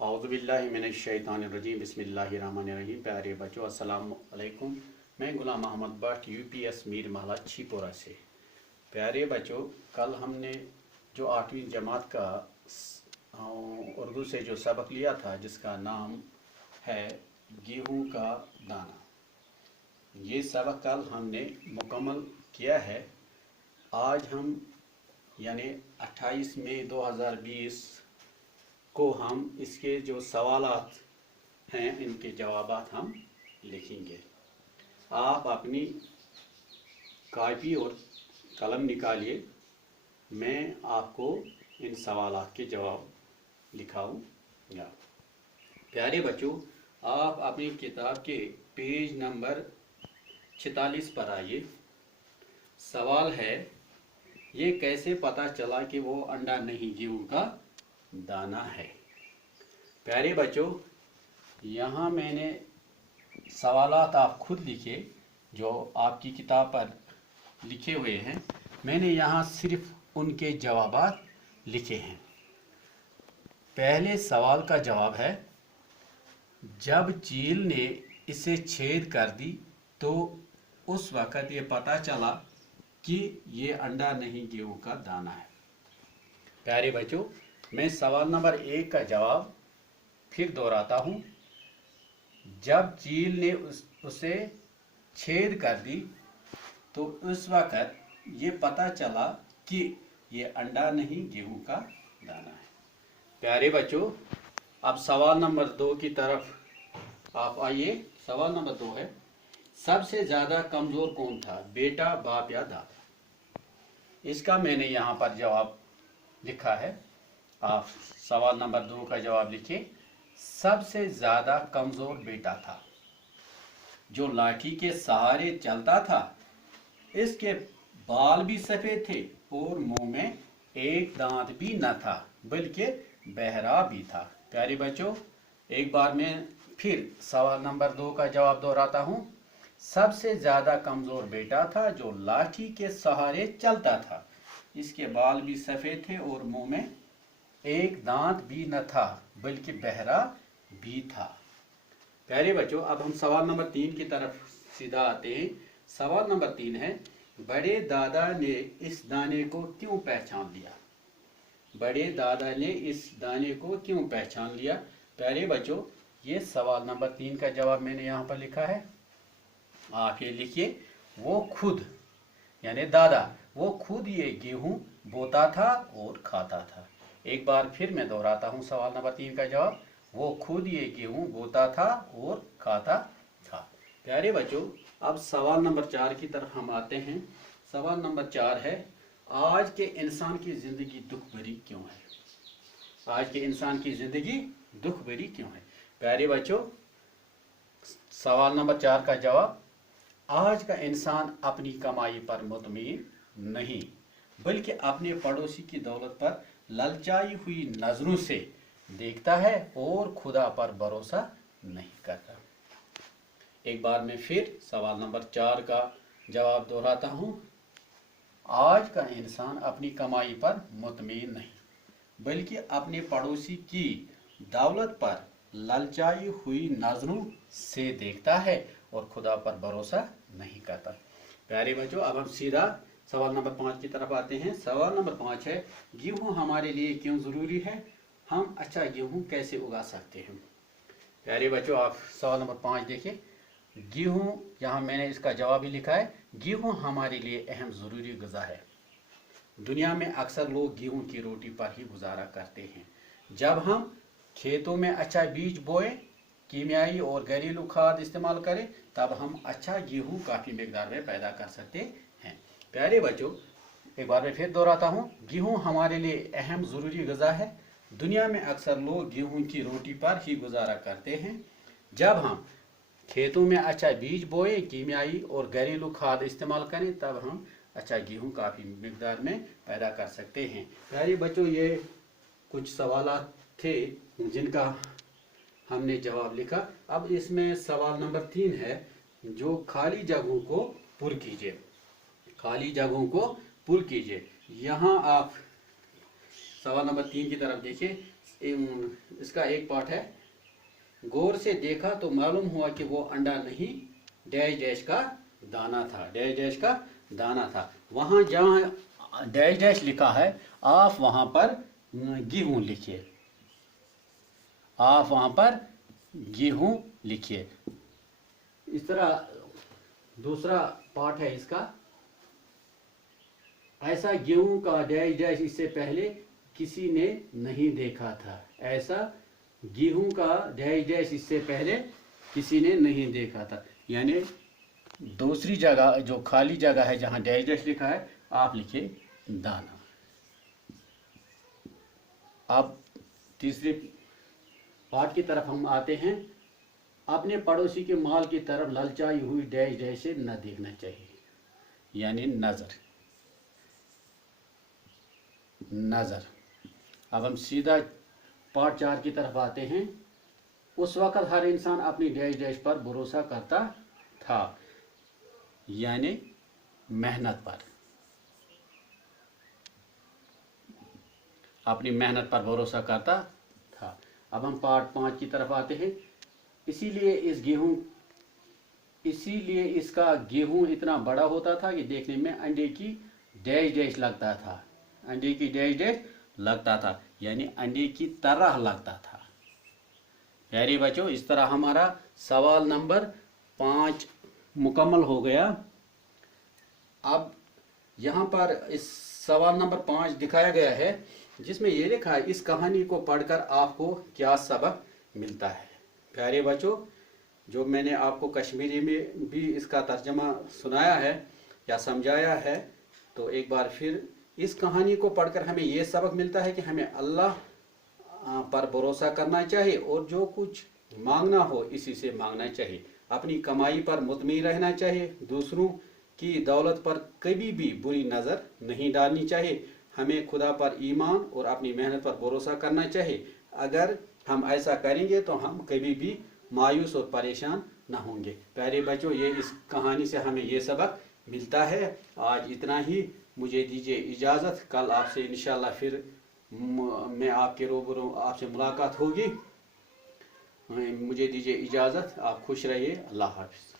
औज़ुबिल्लाहिमिनश्शैतानिर्रजीम बिस्मिल्लाहिर्रहमानिर्रहीम। प्यारे बच्चों, अस्सलाम वालेकुम। मैं गुलाम मोहम्मद भट्ट यूपीएस मीर महला छिपोरा से। प्यारे बच्चों, कल हमने जो 8वीं जमात का उर्दू से जो सबक लिया था, जिसका नाम है गेहूं का दाना, ये सबक कल हमने मुकम्मल किया है। आज हम यानी 28 मई 2020 को हम इसके जो सवालात हैं, इनके जवाबात हम लिखेंगे। आप अपनी कॉपी और कलम निकालिए, मैं आपको इन सवालात के जवाब लिखाऊंगा। प्यारे बच्चों, आप अपनी किताब के पेज नंबर 46 पर आइए। सवाल है, ये कैसे पता चला कि वो अंडा नहीं गेहूं का दाना है। प्यारे बच्चों, यहाँ मैंने सवालात आप खुद लिखे जो आपकी किताब पर लिखे हुए हैं। मैंने यहाँ सिर्फ उनके जवाबात लिखे हैं। पहले सवाल का जवाब है, जब चील ने इसे छेद कर दी तो उस वक़्त ये पता चला कि ये अंडा नहीं गेहूं का दाना है। प्यारे बच्चों, मैं सवाल नंबर 1 का जवाब फिर दोहराता हूँ। जब चील ने उसे छेद कर दी तो उस वक़्त ये पता चला कि ये अंडा नहीं गेहूं का दाना है। प्यारे बच्चों, अब सवाल नंबर 2 की तरफ आप आइए। सवाल नंबर 2 है, सबसे ज़्यादा कमज़ोर कौन था, बेटा, बाप या दादा? इसका मैंने यहाँ पर जवाब लिखा है। आप सवाल नंबर 2 का जवाब लिखिए। सबसे ज़्यादा कमज़ोर बेटा था, जो लाठी के सहारे चलता था। इसके बाल भी सफ़ेद थे और मुंह में एक दांत भी न था, बल्कि बहरा भी था। प्यारे बच्चों, एक बार मैं फिर सवाल नंबर 2 का जवाब दोहराता हूँ। सबसे ज़्यादा कमज़ोर बेटा था, जो लाठी के सहारे चलता था। इसके बाल भी सफ़ेद थे और मुंह में एक दांत भी न था, बल्कि बहरा भी था। प्यारे बच्चों, अब हम सवाल नंबर 3 की तरफ सीधा आते हैं। सवाल नंबर 3 है, बड़े दादा ने इस दाने को क्यों पहचान लिया? बड़े दादा ने इस दाने को क्यों पहचान लिया? प्यारे बच्चों, ये सवाल नंबर 3 का जवाब मैंने यहाँ पर लिखा है। आप ये लिखिए, वो खुद यानी दादा, वो खुद ये गेहूं बोता था और खाता था। एक बार फिर मैं दोहराता हूँ सवाल नंबर 3 का जवाब, वो खुद ये गेहूं बोता था और खाता था। प्यारे बच्चों, अब सवाल नंबर 4 की तरफ हम आते हैं। सवाल नंबर 4 है, आज के इंसान की जिंदगी दुख भरी क्यों है? आज के इंसान की जिंदगी दुख भरी क्यों है? प्यारे बच्चों, सवाल नंबर 4 का जवाब, आज का इंसान अपनी कमाई पर मुतमईन नहीं, बल्कि अपने पड़ोसी की दौलत पर ललचाई हुई नजरों से देखता है और खुदा पर भरोसा नहीं करता। एक बार मैं फिर सवाल नंबर 4 का जवाब दोहराता हूँ। आज का इंसान अपनी कमाई पर मुतमईन नहीं, बल्कि अपने पड़ोसी की दौलत पर ललचाई हुई नजरों से देखता है और खुदा पर भरोसा नहीं करता। प्यारे बच्चों, अब हम सीधा सवाल नंबर 5 की तरफ आते हैं। सवाल नंबर 5 है, गेहूं हमारे लिए क्यों ज़रूरी है? हम अच्छा गेहूं कैसे उगा सकते हैं? प्यारे बच्चों, आप सवाल नंबर 5 देखिए। गेहूं, यहाँ मैंने इसका जवाब ही लिखा है, गेहूं हमारे लिए अहम ज़रूरी ग़िज़ा है। दुनिया में अक्सर लोग गेहूं की रोटी पर ही गुजारा करते हैं। जब हम खेतों में अच्छा बीज बोए, कीमियाई और घरेलू खाद इस्तेमाल करें, तब हम अच्छा गेहूं काफ़ी मकदार में पैदा कर सकते हैं। प्यारे बच्चों, एक बार मैं फिर दोहराता हूँ, गेहूं हमारे लिए अहम ज़रूरी ग़िज़ा है। दुनिया में अक्सर लोग गेहूं की रोटी पर ही गुजारा करते हैं। जब हम खेतों में अच्छा बीज बोए, कीमियाई और घरेलू खाद इस्तेमाल करें, तब हम अच्छा गेहूं काफ़ी मकदार में पैदा कर सकते हैं। प्यारे बच्चों, ये कुछ सवालात थे जिनका हमने जवाब लिखा। अब इसमें सवाल नंबर 3 है, जो खाली जगहों को पुर कीजिए। खाली जगहों को पुर कीजिए। यहाँ आप सवाल नंबर 3 की तरफ देखिए। इसका एक पार्ट है, गौर से देखा तो मालूम हुआ कि वो अंडा नहीं, डैश डैश का दाना था, डैश डैश का दाना था। वहाँ जहाँ डैश डैश लिखा है आप वहाँ पर गेहूँ लिखिए, आप वहाँ पर गेहूँ लिखिए। इस तरह दूसरा पार्ट है इसका, ऐसा गेहूं का डैश डैश इससे पहले किसी ने नहीं देखा था, ऐसा गेहूं का डैश डैश इससे पहले किसी ने नहीं देखा था। यानी दूसरी जगह जो खाली जगह है जहां डैश डैश लिखा है आप लिखिए दाना। अब तीसरे पार्ट की तरफ हम आते हैं। अपने पड़ोसी के माल की तरफ ललचाई हुई डैश डैश से न देखना चाहिए, यानी नजर, नजर। अब हम सीधा पार्ट 4 की तरफ आते हैं। उस वक्त हर इंसान अपनी डैश डैश पर भरोसा करता था, यानी मेहनत पर, अपनी मेहनत पर भरोसा करता था। अब हम पार्ट 5 की तरफ आते हैं। इसीलिए इसका गेहूं इतना बड़ा होता था कि देखने में अंडे की डैश डैश लगता था, अंडे की डैश डैश लगता था, यानी अंडे की तरह लगता था। प्यारे बच्चों, इस तरह हमारा सवाल नंबर 5 मुकम्मल हो गया। अब यहाँ पर इस सवाल नंबर 5 दिखाया गया है जिसमें ये लिखा है, इस कहानी को पढ़कर आपको क्या सबक मिलता है। प्यारे बच्चों, जो मैंने आपको कश्मीरी में भी इसका तर्जमा सुनाया है या समझाया है, तो एक बार फिर इस कहानी को पढ़कर हमें ये सबक मिलता है कि हमें अल्लाह पर भरोसा करना चाहिए और जो कुछ मांगना हो इसी से मांगना चाहिए। अपनी कमाई पर मुतमिन रहना चाहिए, दूसरों की दौलत पर कभी भी बुरी नज़र नहीं डालनी चाहिए। हमें खुदा पर ईमान और अपनी मेहनत पर भरोसा करना चाहिए। अगर हम ऐसा करेंगे तो हम कभी भी मायूस और परेशान न होंगे। प्यारे बच्चों, ये इस कहानी से हमें ये सबक मिलता है। आज इतना ही, मुझे दीजिए इजाज़त। कल आपसे इंशाल्लाह फिर मैं आपके रूबरू आपसे मुलाकात होगी। मुझे दीजिए इजाज़त। आप खुश रहिए। अल्लाह हाफिज़।